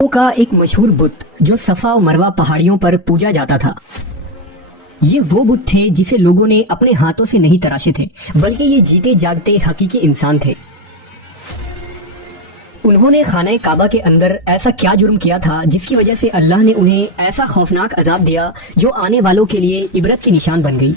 کا ایک مشہور بت جو صفا و مروہ پہاڑیوں پر پوجا جاتا تھا۔ یہ وہ بت تھے جسے لوگوں نے اپنے ہاتھوں سے نہیں تراشے تھے، بلکہ یہ جیتے جاگتے حقیقی انسان تھے۔ انہوں نے خانہ کعبہ کے اندر ایسا کیا جرم کیا تھا جس کی وجہ سے اللہ نے انہیں ایسا خوفناک عذاب دیا جو آنے والوں کے لیے عبرت کی نشان بن گئی۔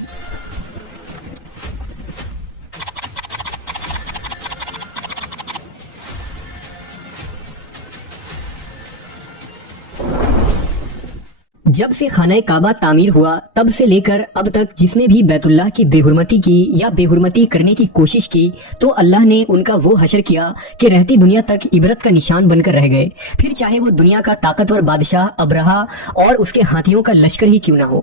جب سے خانہ کعبہ تعمیر ہوا تب سے لے کر اب تک جس نے بھی بیت اللہ کی بے حرمتی کی یا بے حرمتی کرنے کی کوشش کی تو اللہ نے ان کا وہ حشر کیا کہ رہتی دنیا تک عبرت کا نشان بن کر رہ گئے، پھر چاہے وہ دنیا کا طاقتور بادشاہ ابرہہ اور اس کے ہاتھیوں کا لشکر ہی کیوں نہ ہو۔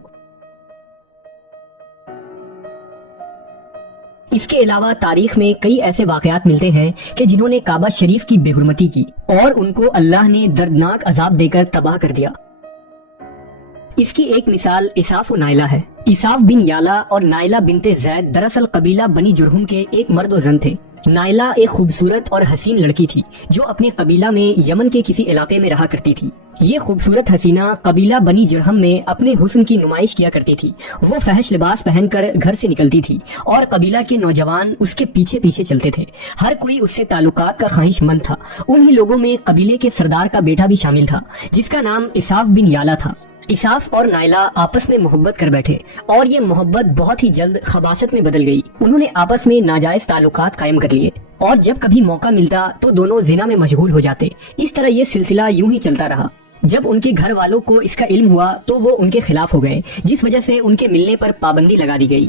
اس کے علاوہ تاریخ میں کئی ایسے واقعات ملتے ہیں کہ جنہوں نے کعبہ شریف کی بے حرمتی کی اور ان کو اللہ نے دردناک عذاب دے کر تباہ کر دیا۔ اس کی ایک مثال اساف و نائلہ ہے۔ اساف بن یالا اور نائلہ بنت زید دراصل قبیلہ بنی جرہم کے ایک مرد و زن تھے۔ نائلہ ایک خوبصورت اور حسین لڑکی تھی جو اپنے قبیلہ میں یمن کے کسی علاقے میں رہا کرتی تھی۔ یہ خوبصورت حسینہ قبیلہ بنی جرہم میں اپنے حسن کی نمائش کیا کرتی تھی۔ وہ فحش لباس پہن کر گھر سے نکلتی تھی اور قبیلہ کے نوجوان اس کے پیچھے پیچھے چلتے تھے۔ ہر کوئی اس سے تعلقات کا خواہش مند تھا۔ انہی لوگوں میں قبیلے کے سردار کا بیٹا بھی شامل تھا جس کا نام اساف بن یالا تھا۔ اساف اور نائلہ آپس میں محبت کر بیٹھے اور یہ محبت بہت ہی جلد خباثت میں بدل گئی۔ انہوں نے آپس میں ناجائز تعلقات قائم کر لیے اور جب کبھی موقع ملتا تو دونوں زنا میں مشغول ہو جاتے۔ اس طرح یہ سلسلہ یوں ہی چلتا رہا۔ جب ان کے گھر والوں کو اس کا علم ہوا تو وہ ان کے خلاف ہو گئے، جس وجہ سے ان کے ملنے پر پابندی لگا دی گئی۔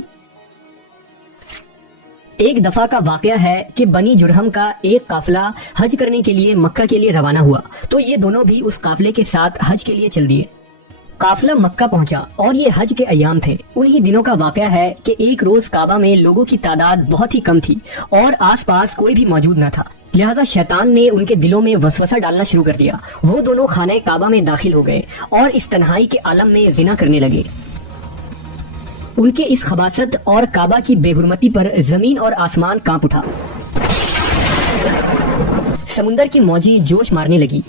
ایک دفعہ کا واقعہ ہے کہ بنی جرہم کا ایک قافلہ حج کرنے کے لیے مکہ کے لیے روانہ ہوا تو یہ دونوں بھی اس قافلے کے ساتھ حج کے لیے چل دیے۔ قافلہ مکہ پہنچا اور یہ حج کے ایام تھے۔ انہی دنوں کا واقعہ ہے کہ ایک روز کعبہ میں لوگوں کی تعداد بہت ہی کم تھی اور آس پاس کوئی بھی موجود نہ تھا، لہذا شیطان نے ان کے دلوں میں وسوسہ ڈالنا شروع کر دیا۔ وہ دونوں خانہ کعبہ میں داخل ہو گئے اور اس تنہائی کے عالم میں زنا کرنے لگے۔ ان کے اس خباثت اور کعبہ کی بے حرمتی پر زمین اور آسمان کانپ اٹھا۔ سمندر کی موجیں جوش مارنے لگی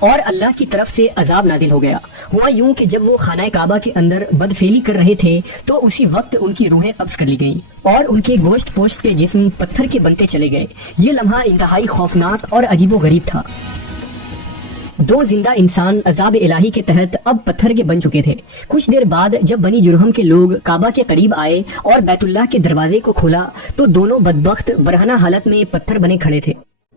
اور اللہ کی طرف سے عذاب نازل ہو گیا۔ ہوا یوں کہ جب وہ خانہ کعبہ کے اندر بدفعلی کر رہے تھے تو اسی وقت ان کی روحیں قبض کر لی گئیں اور ان کے گوشت پوشت کے جسم پتھر کے بنتے چلے گئے۔ یہ لمحہ انتہائی خوفناک اور عجیب و غریب تھا۔ دو زندہ انسان عذاب الہی کے تحت اب پتھر کے بن چکے تھے۔ کچھ دیر بعد جب بنی جرہم کے لوگ کعبہ کے قریب آئے اور بیت اللہ کے دروازے کو کھولا تو دونوں بدبخت برہنہ حالت میں پتھر بنے کھڑے تھے۔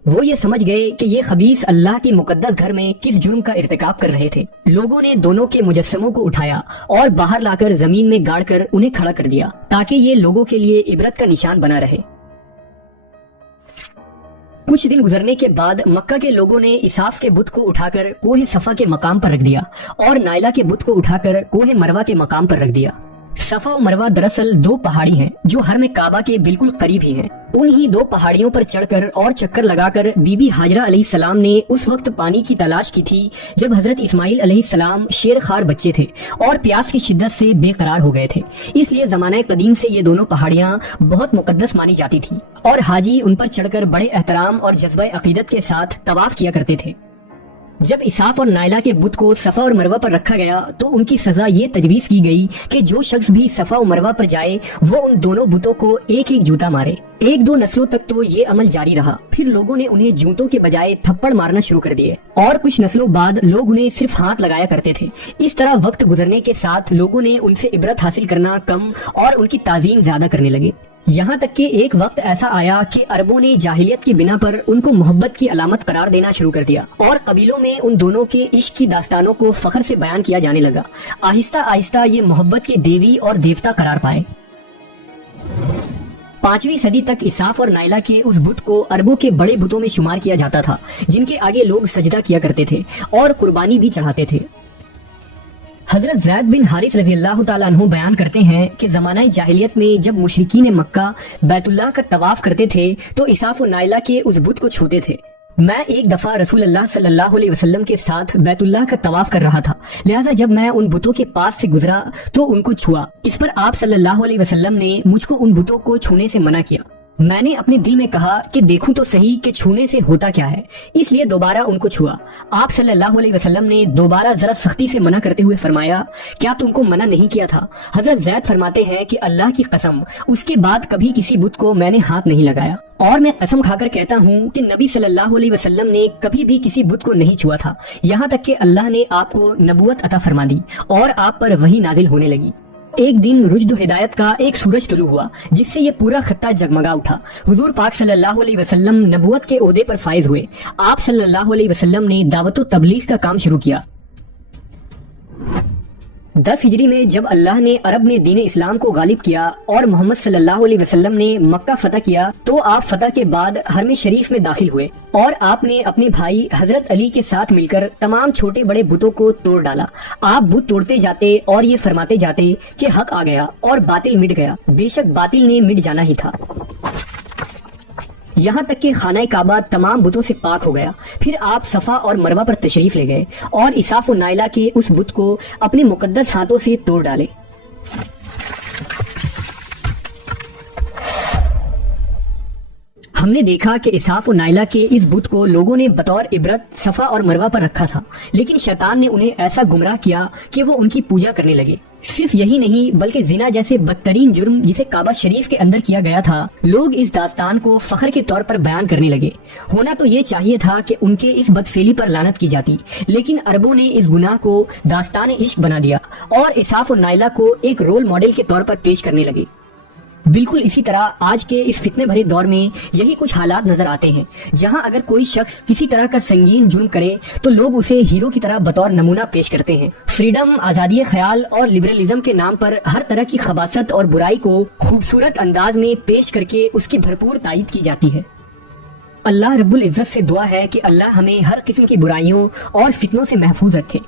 وہ یہ سمجھ گئے کہ یہ خبیث اللہ کے مقدس گھر میں کس جرم کا ارتکاب کر رہے تھے۔ لوگوں نے دونوں کے مجسموں کو اٹھایا اور باہر لا کر زمین میں گاڑ کر انہیں کھڑا کر دیا تاکہ یہ لوگوں کے لیے عبرت کا نشان بنا رہے۔ کچھ دن گزرنے کے بعد مکہ کے لوگوں نے اساف کے بت کو اٹھا کر کوہ صفا کے مقام پر رکھ دیا اور نائلہ کے بت کو اٹھا کر کوہ مروہ کے مقام پر رکھ دیا۔ صفا و مروہ دراصل دو پہاڑی ہیں جو حرم کعبہ کے بالکل قریب ہی ہیں۔ انہی دو پہاڑیوں پر چڑھ کر اور چکر لگا کر بی بی ہاجرہ علیہ السلام نے اس وقت پانی کی تلاش کی تھی جب حضرت اسماعیل علیہ السلام شیر خوار بچے تھے اور پیاس کی شدت سے بے قرار ہو گئے تھے۔ اس لیے زمانہ قدیم سے یہ دونوں پہاڑیاں بہت مقدس مانی جاتی تھیں اور حاجی ان پر چڑھ کر بڑے احترام اور جذبہ عقیدت کے ساتھ طواف کیا کرتے تھے۔ جب اساف اور نائلہ کے بت کو صفا اور مروہ پر رکھا گیا تو ان کی سزا یہ تجویز کی گئی کہ جو شخص بھی صفا و مروہ پر جائے وہ ان دونوں بتوں کو ایک ایک جوتا مارے۔ ایک دو نسلوں تک تو یہ عمل جاری رہا، پھر لوگوں نے انہیں جوتوں کے بجائے تھپڑ مارنا شروع کر دیے اور کچھ نسلوں بعد لوگ انہیں صرف ہاتھ لگایا کرتے تھے۔ اس طرح وقت گزرنے کے ساتھ لوگوں نے ان سے عبرت حاصل کرنا کم اور ان کی تعظیم زیادہ کرنے لگے، یہاں تک کہ ایک وقت ایسا آیا کہ عربوں نے جاہلیت کی بنا پر ان کو محبت کی علامت قرار دینا شروع کر دیا اور قبیلوں میں ان دونوں کے عشق کی داستانوں کو فخر سے بیان کیا جانے لگا۔ آہستہ آہستہ یہ محبت کے دیوی اور دیوتا قرار پائے۔ 5ویں صدی تک اساف اور نائلہ کے اس بت کو عربوں کے بڑے بتوں میں شمار کیا جاتا تھا جن کے آگے لوگ سجدہ کیا کرتے تھے اور قربانی بھی چڑھاتے تھے۔ حضرت زید بن حارث رضی اللہ تعالیٰ عنہ بیان کرتے ہیں کہ زمانہ جاہلیت میں جب مشرکین مکہ بیت اللہ کا طواف کرتے تھے تو اساف و نائلہ کے اس بت کو چھوتے تھے۔ میں ایک دفعہ رسول اللہ صلی اللہ علیہ وسلم کے ساتھ بیت اللہ کا طواف کر رہا تھا، لہذا جب میں ان بتوں کے پاس سے گزرا تو ان کو چھوا۔ اس پر آپ صلی اللہ علیہ وسلم نے مجھ کو ان بتوں کو چھونے سے منع کیا۔ میں نے اپنے دل میں کہا کہ دیکھوں تو صحیح کہ چھونے سے ہوتا کیا ہے، اس لیے دوبارہ ان کو چھوا۔ آپ صلی اللہ علیہ وسلم نے دوبارہ ذرا سختی سے منع کرتے ہوئے فرمایا، کیا تم کو منع نہیں کیا تھا؟ حضرت زید فرماتے ہیں کہ اللہ کی قسم، اس کے بعد کبھی کسی بت کو میں نے ہاتھ نہیں لگایا، اور میں قسم کھا کر کہتا ہوں کہ نبی صلی اللہ علیہ وسلم نے کبھی بھی کسی بت کو نہیں چھوا تھا، یہاں تک کہ اللہ نے آپ کو نبوت عطا فرما دی اور آپ پر وحی نازل ہونے لگی۔ ایک دن رشد و ہدایت کا ایک سورج طلوع ہوا جس سے یہ پورا خطہ جگمگا اٹھا۔ حضور پاک صلی اللہ علیہ وسلم نبوت کے عہدے پر فائز ہوئے۔ آپ صلی اللہ علیہ وسلم نے دعوت و تبلیغ کا کام شروع کیا۔ 10 ہجری میں جب اللہ نے عرب میں دین اسلام کو غالب کیا اور محمد صلی اللہ علیہ وسلم نے مکہ فتح کیا تو آپ فتح کے بعد حرم شریف میں داخل ہوئے اور آپ نے اپنے بھائی حضرت علی کے ساتھ مل کر تمام چھوٹے بڑے بتوں کو توڑ ڈالا۔ آپ بت توڑتے جاتے اور یہ فرماتے جاتے کہ حق آ گیا اور باطل مٹ گیا، بے شک باطل نے مٹ جانا ہی تھا، یہاں تک کہ خانہ کعبہ تمام بتوں سے پاک ہو گیا۔ پھر آپ صفا اور مروہ پر تشریف لے گئے اور اساف و نائلہ کے اس بت کو اپنے مقدس ہاتھوں سے توڑ ڈالے۔ ہم نے دیکھا کہ اساف و نائلہ کے اس بت کو لوگوں نے بطور عبرت صفا اور مروہ پر رکھا تھا، لیکن شیطان نے انہیں ایسا گمراہ کیا کہ وہ ان کی پوجا کرنے لگے۔ صرف یہی نہیں بلکہ زنا جیسے بدترین جرم جسے کعبہ شریف کے اندر کیا گیا تھا، لوگ اس داستان کو فخر کے طور پر بیان کرنے لگے۔ ہونا تو یہ چاہیے تھا کہ ان کے اس بدفعلی پر لعنت کی جاتی، لیکن عربوں نے اس گناہ کو داستان عشق بنا دیا اور اساف و نائلہ کو ایک رول ماڈل کے طور پر پیش کرنے لگے۔ بالکل اسی طرح آج کے اس فتنے بھرے دور میں یہی کچھ حالات نظر آتے ہیں، جہاں اگر کوئی شخص کسی طرح کا سنگین جرم کرے تو لوگ اسے ہیرو کی طرح بطور نمونہ پیش کرتے ہیں۔ فریڈم، آزادی خیال اور لبرلزم کے نام پر ہر طرح کی خباثت اور برائی کو خوبصورت انداز میں پیش کر کے اس کی بھرپور تائید کی جاتی ہے۔ اللہ رب العزت سے دعا ہے کہ اللہ ہمیں ہر قسم کی برائیوں اور فتنوں سے محفوظ رکھے۔